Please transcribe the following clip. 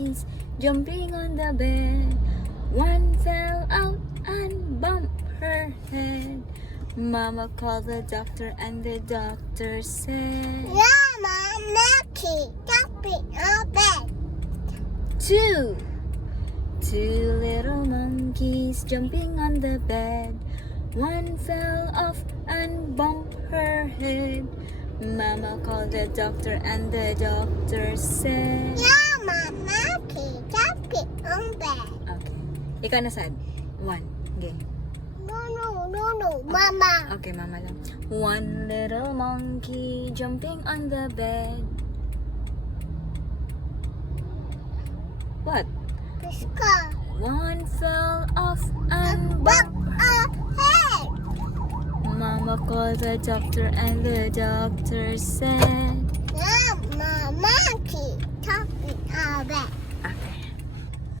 monkeys jumping on the bed. One fell out and bumped her head. Mama called the doctor and the doctor said, Mama, monkey jumping on bed. Two little monkeys jumping on the bed. One fell off and bumped her head. Mama called the doctor and the doctor said, Mama, monkey jumping on bed. Okay. Ikaw na sad. One. Okay. No, Mama. Okay, mama lang. One little monkey jumping on the bed. What? Let's go. One fell off and Bump bumped. our head. Mama called the doctor and the doctor said, Mama.